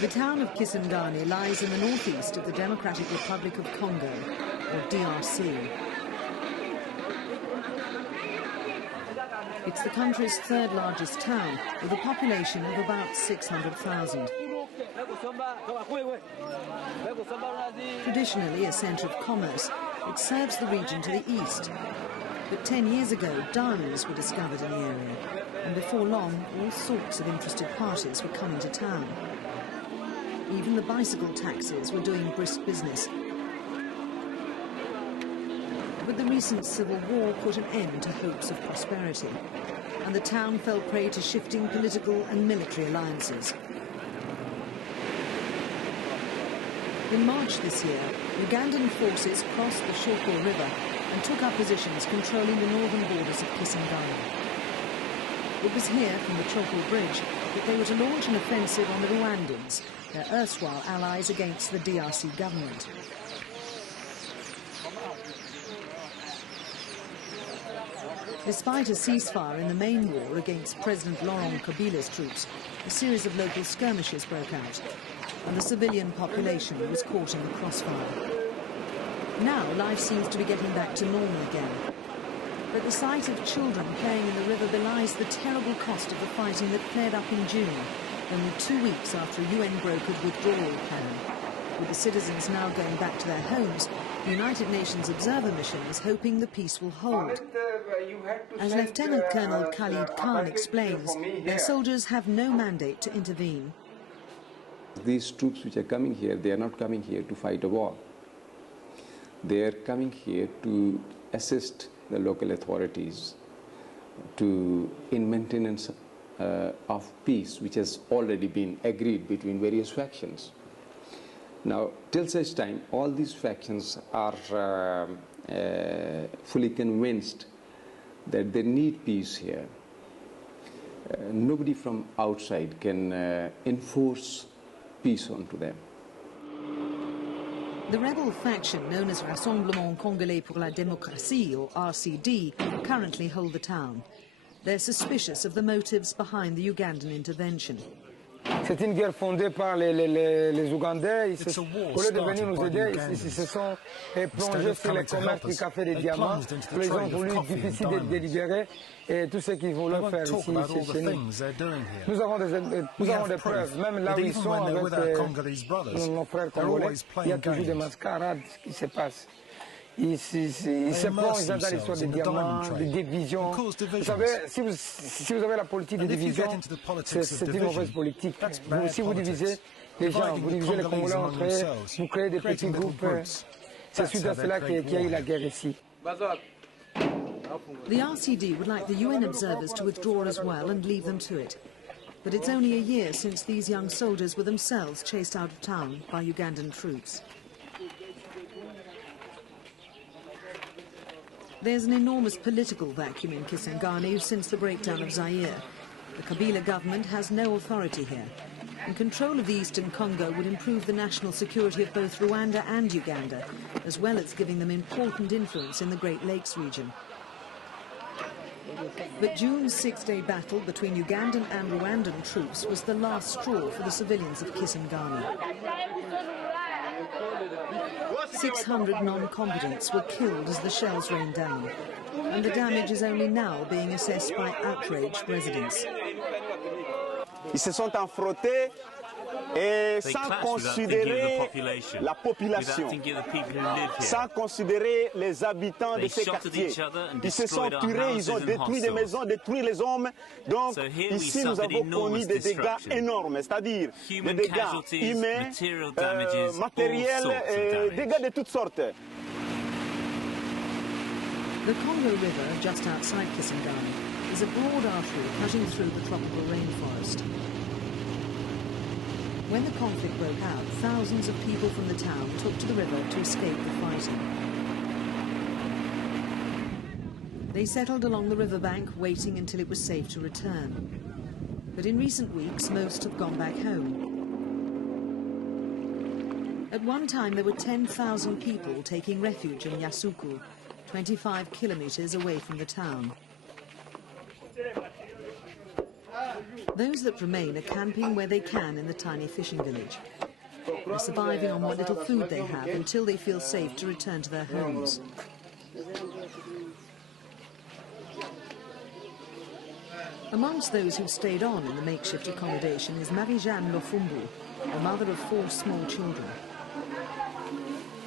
The town of Kisangani lies in the northeast of the Democratic Republic of Congo, or DRC. It's the country's third largest town, with a population of about 600,000. Traditionally a centre of commerce, it serves the region to the east. But 10 years ago, diamonds were discovered in the area, and before long, all sorts of interested parties were coming to town. Even the bicycle taxis were doing brisk business. But the recent civil war put an end to hopes of prosperity, and the town fell prey to shifting political and military alliances. In March this year, Ugandan forces crossed the Choko River and took up positions controlling the northern borders of Kisangani. It was here, from the Choko Bridge, that they were to launch an offensive on the Rwandans, their erstwhile allies against the DRC government. Despite a ceasefire in the main war against President Laurent Kabila's troops, a series of local skirmishes broke out, and the civilian population was caught in the crossfire. Now life seems to be getting back to normal again. But the sight of children playing in the river belies the terrible cost of the fighting that flared up in June, only 2 weeks after a UN-brokered withdrawal plan. With the citizens now going back to their homes, the United Nations Observer Mission is hoping the peace will hold. As Lieutenant Colonel Khalid Khan explains, their soldiers have no mandate to intervene. These troops which are coming here, they are not coming here to fight a war. They are coming here to assist the local authorities in maintenance of peace, which has already been agreed between various factions. Now, till such time, all these factions are fully convinced that they need peace here. Nobody from outside can enforce peace onto them. The rebel faction known as Rassemblement Congolais pour la Démocratie, or RCD, currently hold the town. They're suspicious of the motives behind the Ugandan intervention. C'est une guerre fondée par les Ougandais. Au lieu de venir nous aider, ils se sont plongés sur les commerces du café des diamants. Ils ont voulu difficile de délibérer et tout ce qu'ils voulaient faire ici chez nous. Nous avons des preuves, même là où ils sont avec nos frères congolais, il y a toujours des mascarades qui se passent. Ils se plongent dans l'histoire des diamants, des divisions. Vous savez, si vous avez la politique de division, c'est une mauvaise politique. Si vous divisez les gens, vous divisez les Congolais entre eux, vous créez des petits groupes. C'est suite à cela qu'il y a eu la guerre ici. The RCD would like the UN observers to withdraw as well and leave them to it. But it's only a year since these young soldiers were themselves chased out of town by Ugandan troops. There's an enormous political vacuum in Kisangani since the breakdown of Zaire. The Kabila government has no authority here, and control of the eastern Congo would improve the national security of both Rwanda and Uganda, as well as giving them important influence in the Great Lakes region. But June's six-day battle between Ugandan and Rwandan troops was the last straw for the civilians of Kisangani. 600 non-combatants were killed as the shells rained down, and the damage is only now being assessed by outraged residents. Ils se sont affrontés et sans considérer la population, sans considérer les habitants de ces quartiers. Ils se sont tués, ils ont détruit des maisons, détruit les hommes. Donc ici nous avons connu des dégâts énormes, c'est-à-dire des dégâts humains, matériels, dégâts de toutes sortes. The Congo River, just outside Kisangani, is a broad artery cutting through the tropical rainforest. When the conflict broke out, thousands of people from the town took to the river to escape the fighting. They settled along the riverbank, waiting until it was safe to return. But in recent weeks, most have gone back home. At one time, there were 10,000 people taking refuge in Yasuku, 25 kilometers away from the town. Those that remain are camping where they can in the tiny fishing village. They're surviving on what little food they have until they feel safe to return to their homes. Amongst those who stayed on in the makeshift accommodation is Marie-Jeanne Lofumbu, a mother of 4 small children.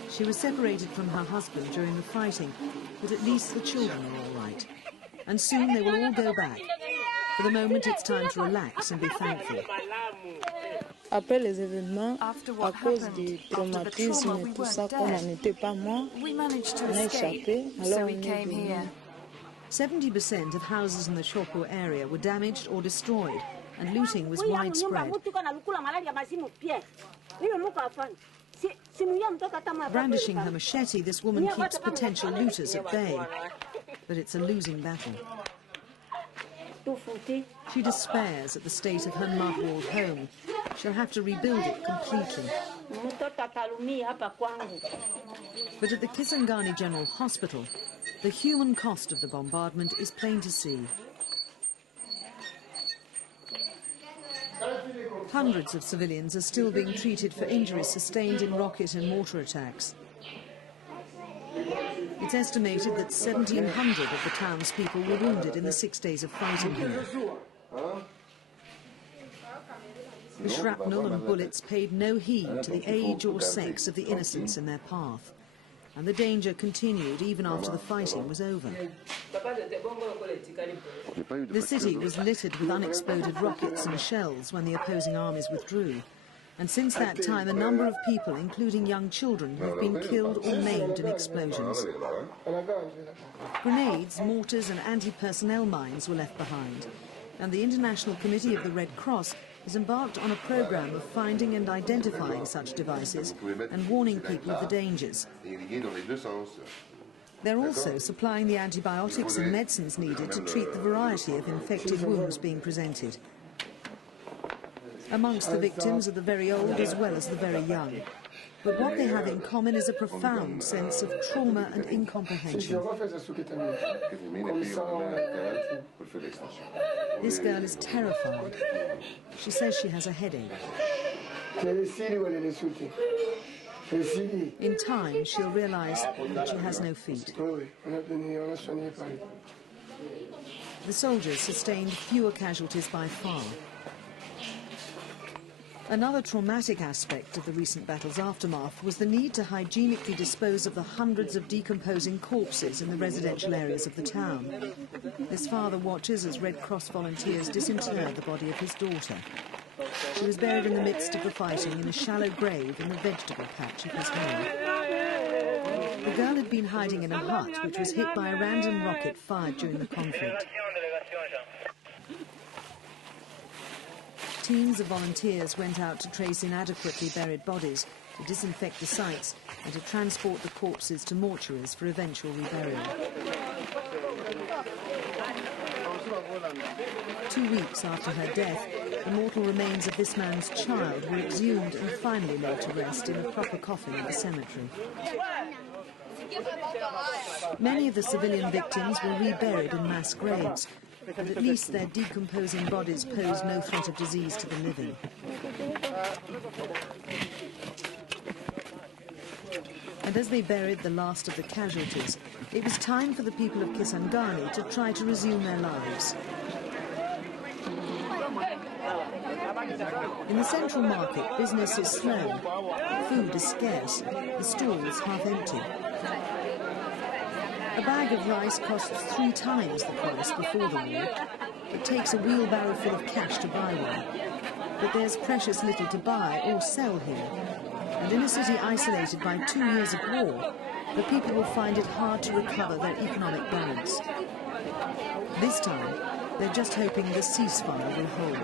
She was separated from her husband during the fighting, but at least the children are all right. And soon they will all go back. For the moment, it's time to relax and be thankful. After what happened, after the trauma, we weren't dead. We managed to escape, so we came here. 70% of houses in the Chopo area were damaged or destroyed, and looting was widespread. Brandishing her machete, this woman keeps potential looters at bay, but it's a losing battle. She despairs at the state of her mud-walled home. She'll have to rebuild it completely. But at the Kisangani General Hospital, the human cost of the bombardment is plain to see. Hundreds of civilians are still being treated for injuries sustained in rocket and mortar attacks. It's estimated that 1,700 of the townspeople were wounded in the 6 days of fighting here. The shrapnel and bullets paid no heed to the age or sex of the innocents in their path. And the danger continued even after the fighting was over. The city was littered with unexploded rockets and shells when the opposing armies withdrew. And since that time, a number of people, including young children, have been killed or maimed in explosions. Grenades, mortars and anti-personnel mines were left behind. And the International Committee of the Red Cross has embarked on a program of finding and identifying such devices and warning people of the dangers. They're also supplying the antibiotics and medicines needed to treat the variety of infected wounds being presented. Amongst the victims are the very old as well as the very young. But what they have in common is a profound sense of trauma and incomprehension. This girl is terrified. She says she has a headache. In time, she'll realize that she has no feet. The soldiers sustained fewer casualties by far. Another traumatic aspect of the recent battle's aftermath was the need to hygienically dispose of the hundreds of decomposing corpses in the residential areas of the town. This father watches as Red Cross volunteers disinter the body of his daughter. She was buried in the midst of the fighting in a shallow grave in the vegetable patch of his home. The girl had been hiding in a hut which was hit by a random rocket fired during the conflict. Teams of volunteers went out to trace inadequately buried bodies, to disinfect the sites and to transport the corpses to mortuaries for eventual reburial. 2 weeks after her death, the mortal remains of this man's child were exhumed and finally laid to rest in a proper coffin at the cemetery. Many of the civilian victims were reburied in mass graves, but at least their decomposing bodies posed no threat of disease to the living. And as they buried the last of the casualties, it was time for the people of Kisangani to try to resume their lives. In the central market, business is slow, food is scarce, the stalls half empty. A bag of rice costs 3 times the price before the war. It takes a wheelbarrow full of cash to buy one. But there's precious little to buy or sell here. And in a city isolated by 2 years of war, the people will find it hard to recover their economic balance. This time, they're just hoping the ceasefire will hold.